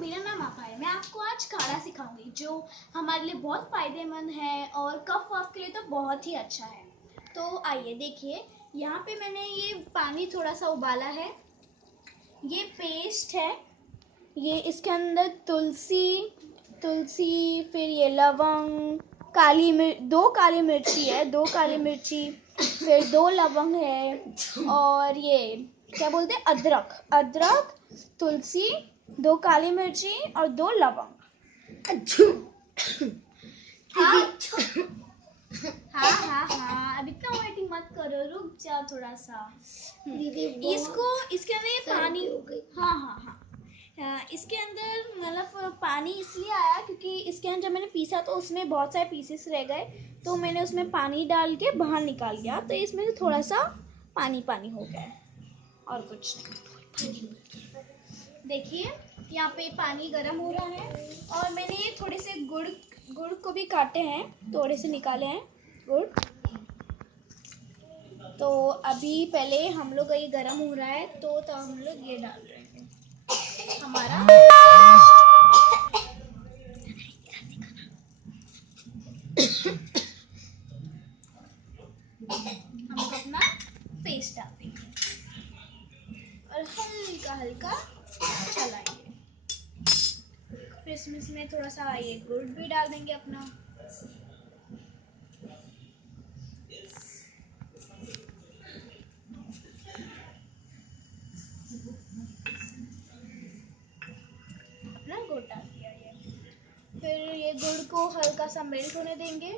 मेरा नाम आपा है। मैं आपको आज काढ़ा सिखाऊंगी जो हमारे लिए बहुत फायदेमंद है और कफ वफ के लिए तो बहुत ही अच्छा है। तो आइए देखिए, यहाँ पे मैंने ये पानी थोड़ा सा उबाला है, ये पेस्ट है, ये इसके अंदर तुलसी, फिर ये लवंग, काली मिर्च, 2 काली मिर्ची है, 2 काली मिर्ची, फिर 2 लवंग है, और ये क्या बोलते हैं, अदरक, तुलसी, 2 काली मिर्ची और 2 लवंग। हाँ, अब इतना वेटिंग मत करो, रुक जाओ थोड़ा सा। इसके अंदर पानी, हाँ, इसके अंदर मतलब पानी इसलिए आया क्योंकि इसके अंदर जब मैंने पीसा तो उसमें बहुत सारे पीसेस रह गए, तो मैंने उसमें पानी डाल के बाहर निकाल लिया, तो इसमें से थोड़ा सा पानी हो गया है और कुछ नहीं। देखिए यहाँ पे पानी गर्म हो रहा है और मैंने थोड़े से गुड़ को भी काटे हैं, थोड़े से निकाले हैं गुड़। तो अभी पहले हम लोग ये गर्म हो रहा है तो हम लोग ये डाल रहे हैं हमारा हम लोग अपना पेस्ट डाल देंगे और हल्का हल्का चलाएंगे। फिर इसमें थोड़ा सा ये गुड़ भी डाल देंगे अपना। अपना गुड़ डाल दिया ये, फिर ये गुड़ को हल्का सा मेल्ट होने देंगे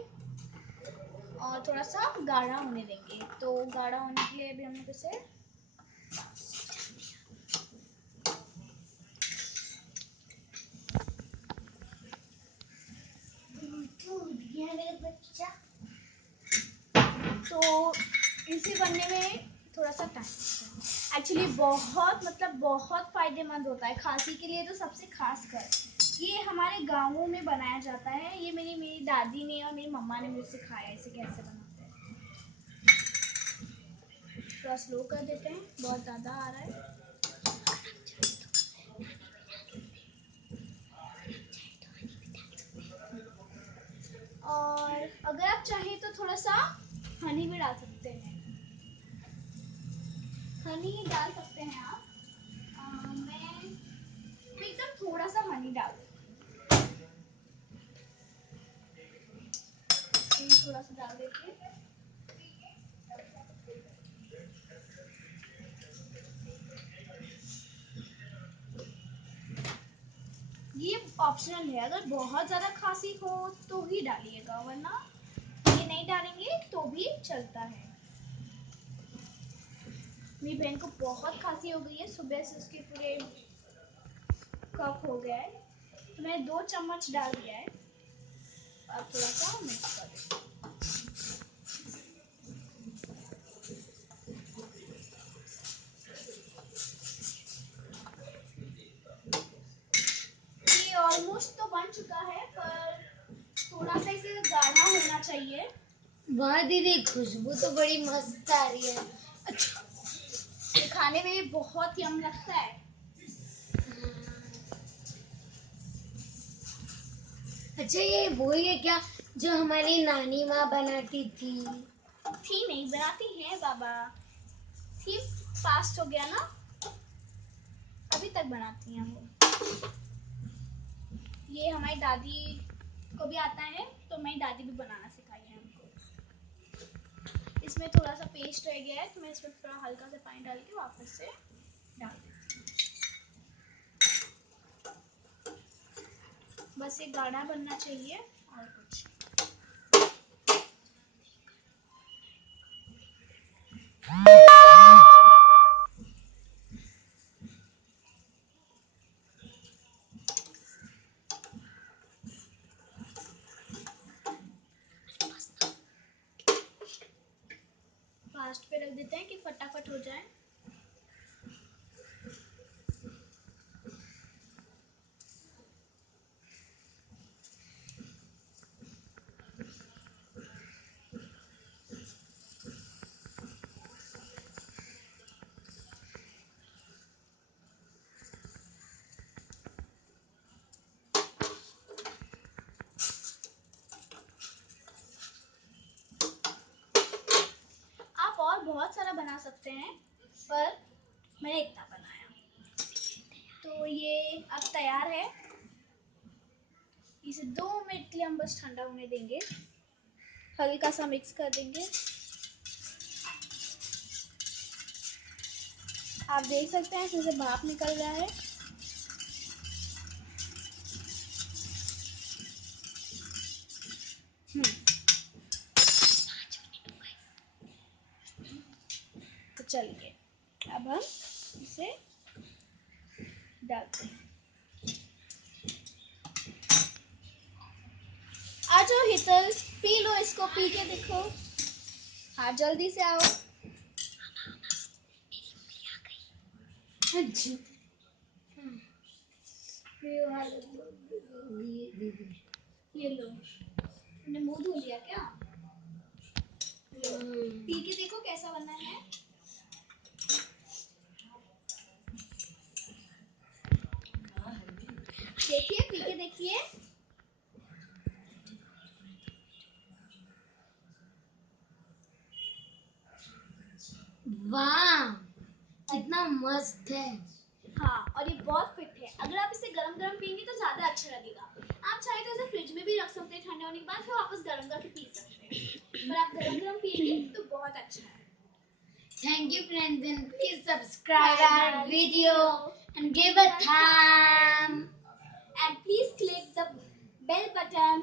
और थोड़ा सा गाढ़ा होने देंगे। तो गाढ़ा होने के लिए भी हम लोग इसे तो इसे बनने में थोड़ा सा टाइम, एक्चुअली बहुत फायदेमंद होता है खांसी के लिए, तो सबसे खास कर ये हमारे गाँवों में बनाया जाता है। ये मेरी दादी ने और मेरी मम्मा ने मुझे सिखाया इसे कैसे बनाते हैं। थोड़ा स्लो कर देते हैं, बहुत ज़्यादा आ रहा है। और अगर आप चाहें तो थोड़ा सा हनी भी डाल सकते हैं, हनी डाल सकते हैं आप। मैं एकदम थोड़ा सा हनी डाल देती हूँ, थोड़ा सा डाल देती हूँ। ये ऑप्शनल है, अगर बहुत ज़्यादा खांसी हो तो ही डालिएगा, वरना ये नहीं डालेंगे तो भी चलता है। मेरी बहन को बहुत खांसी हो गई है, सुबह से उसके पूरे कफ हो गया है, तो मैंने 2 चम्मच डाल दिया है। अब थोड़ा सा मिक्स कर देते हैं। ये ऑलमोस्ट तो बन चुका है, पर थोड़ा सा इसे गाढ़ा होना चाहिए। वाह दीदी, खुशबू तो बड़ी मस्त आ रही है। अच्छा, ये खाने में भी बहुत यम लगता है। अच्छा, ये वही है क्या जो हमारी नानी माँ बनाती थी? नहीं, बनाती है बाबा, थी, पास्ट हो गया ना, अभी तक बनाती हैं वो। ये हमारी दादी को भी आता है, तो मेरी दादी भी बनाना सिखाई है हमको। इसमें थोड़ा सा पेस्ट रह गया है, तो मैं इसमें थोड़ा हल्का सा पानी डाल के वापस से डाल देती हूँ। बस ये गाढ़ा बनना चाहिए और कुछ नहीं। फास्ट पे रख देते हैं कि फटाफट हो जाए। अब तैयार है। इसे 2 मिनट के लिए हम बस ठंडा होने देंगे। हल्का सा मिक्स कर देंगे। आप देख सकते हैं इसमें से भाप निकल रहा है। तो चलिए अब हम इसे डालते हैं। आ जाओ हितल, पी लो इसको, पी के देखो। हाँ जल्दी से आओ। अच्छा ये लो, तुमने मुंह धो लिया क्या? पी के देखो कैसा बना है। देखिए, पी के देखिए। वाह कितना मस्त है। हाँ, और ये बहुत फिट है। अगर आप इसे गरम गरम पियेंगे तो ज्यादा अच्छा लगेगा। आप चाहे तो इसे फ्रिज में भी रख सकते हैं, ठंडा होने के बाद फिर वापस गरम करके पी सकते हैं। पर आप गरम गरम पियेंगे तो बहुत अच्छा है। Thank you friends and please subscribe our video and give a thumb. And please click the bell button